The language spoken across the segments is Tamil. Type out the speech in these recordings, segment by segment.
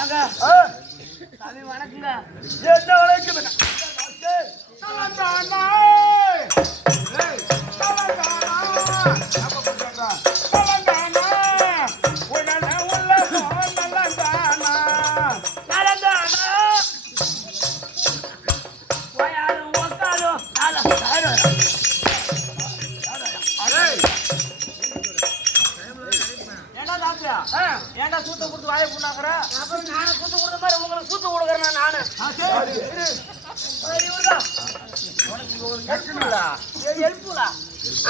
ஏங்க சாமி வணக்கங்க. என்ன வணக்கம்? ஏன்டா சூத்த கொடுத்து வாயை புண்ணாக்குற? அப்புறம் நானும் சூத்த கொடுத்த மாதிரி உங்களுக்கு சூத்த கொடுக்குறேன் நானு.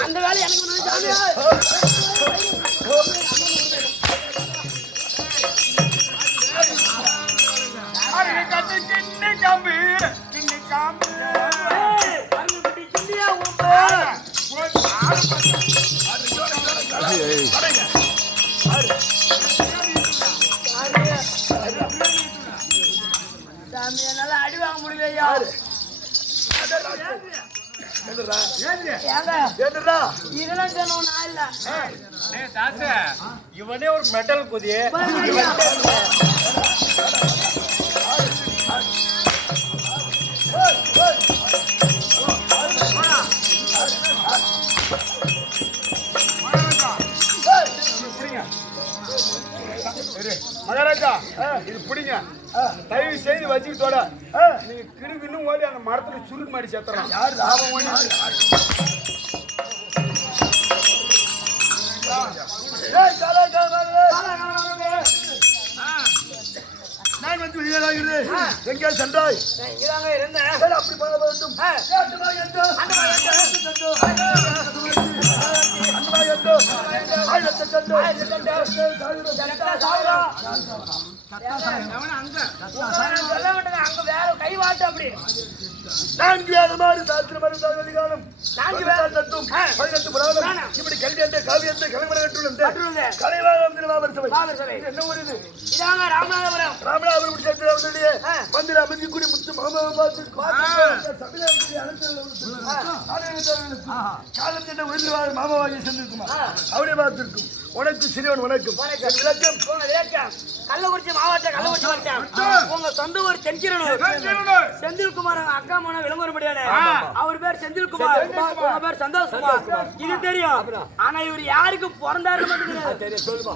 அந்த வேலை எனக்கு என்னால அடி வாங்க முடியலையா? இவனே ஒரு மெட்டல் குதி. மகாராஜா இது பிடிங்க. தயவு செய்து வச்சுக்கிட்டோட நீங்க கிருகின்னு ஓடி அந்த மரத்துல சுருக்கு மாடி சேர்த்துறான். யாரு லாபம் ஓடி நான் வந்து வெளியாகிறது. எங்கே சென்றாய்? இதாங்க இருந்தேன். அப்படி பண்ண வேண்டும். அங்க வேற கைவாட்டு அப்படி 4 வேதமாறு சாஸ்திரமாறு தாழ்வதிகாலம் 4 வேதத்தும் 18 புராணம் இப்படி கல்வி என்ற காவியத்தை கலைமரகட்டுள்ள கலைவாகம் திருவாபர் சபை. என்ன ஒரு இது? இதாங்க ராமநாதபுரம். ராமநாதபுரம் சேர்த்து வந்துடியே மந்திர அமைதி கூடி முத்து மாமாவை பார்த்து காலத்திட்ட உயிர்வாழ் மாமாவாகி சென்றிருக்குமா அவரே பார்த்திருக்கும். உனக்கு சிறியவன் வணக்கம். விளக்கம் கள்ளக்குறிச்சி மாவட்டம் கள்ளக்குறிச்சி வட்டம். உங்க சொந்த ஊர் தென்கிரனூர். செந்தில்குமார் அக்கா மன விளம்பரப்படியான அவர் பேர் செந்தில்குமார், உங்க பேர் சந்தோஷ்குமார். இது தெரியும். ஆனா இவர் யாருக்கு பிறந்தாரு மட்டும் தெரியும். சொல்லுமா?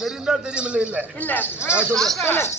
தெரிந்தா தெரியும். இல்ல இல்ல இல்ல நான் சொல்றேன்.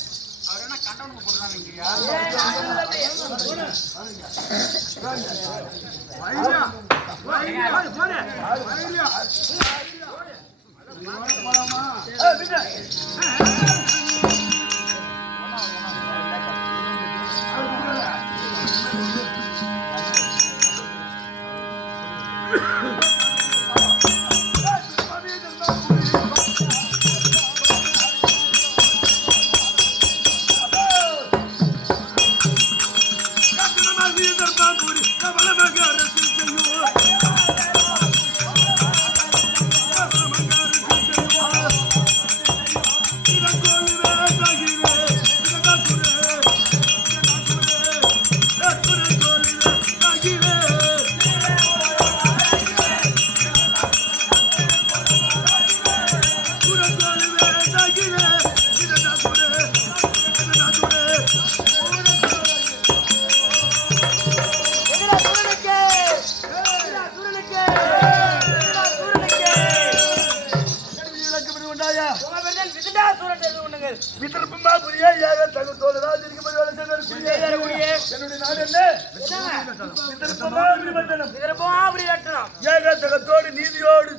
ஏகத்தகத்தோடு நீதியோடு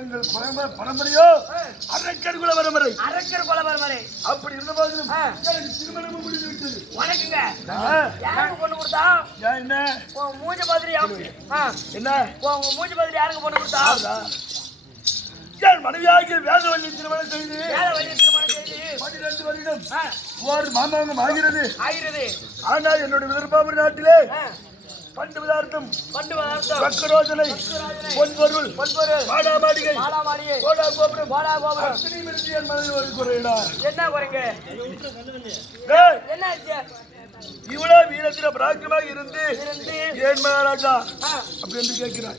எங்கள் பரம்பரையோ அரக்கர் குல பரம்பரை. அப்படி இருந்த போதிலும் திருமணமும் முடிந்து விட்டது. உனக்குங்க யாருக்கு பொண்ணு கொடுத்தா? என்ன மூஞ்ச மாதிரி என்ன உங்க மூஞ்ச மாதிரி யாருக்கு பொண்ணு கொடுத்தா? என் மனைவியாகிய வேதவல்லி திருமணம் செய்து 12 வருடம் ஒரு மாமாங்கம் ஆகிறது. ஆனால் என்னுடைய விதர்பாபுரி நாட்டிலே பண்டு பதார்த்தம் பக்கரோஜனை பொன்பொருள் மாடாமாடிகை கோடா கோபுரம் அத்தனை மிருந்தி என் மனதில் ஒரு குறையிடா. என்ன குறைங்க? என்ன இவ்வளவு வீரத்தில பராக்கிரமாக இருந்து ஏன் மகாராஜா அப்படி என்று கேட்கிறார்.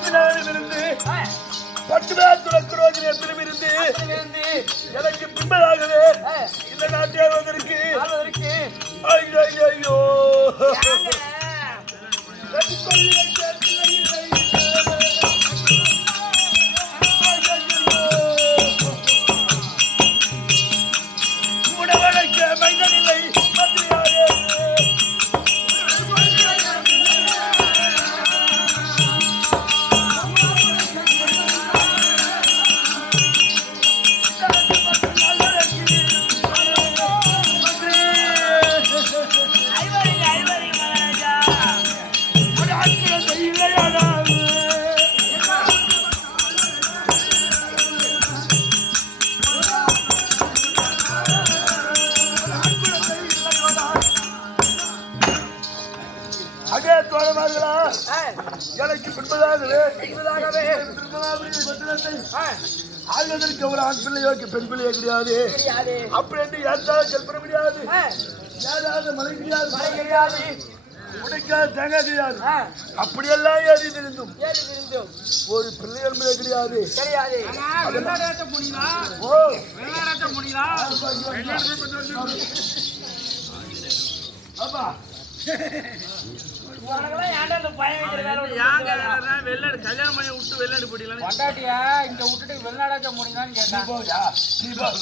இருந்து பட்டுமே துறக்கிறோம் எத்தனை இருந்து எனக்கு பின்பதாகவே இந்த நாட்டை ஆள்வதற்கு ஐயோ ஐயோ உணவழைக்க மைதனில்லை மந்திரியாரே அகே தோழமார்களா எனக்கு பின்பதாகவே ஆள்வதற்கு ஒரு ஆண் பிள்ளையோ பெண் பிள்ளையோ கிடையாது அப்படி என்று யாருக்காவது கல்பனை முடியாது யாராவது மழை கிடையாது உடைக்காத தேங்காய் கிடையாது அப்படியெல்லாம் ஏறி இருந்தும் ஒரு பிள்ளை என்பதே கிடையாது ஓ அப்பா வெள்ளாடு கல்யாணம் பண்ணி விட்டு வெள்ளாடு போட்டீங்களா பண்டாட்டியா இங்க விட்டுட்டு வெளிநாடாச்ச முடியுதான்னு கேட்டேன் நீ போயா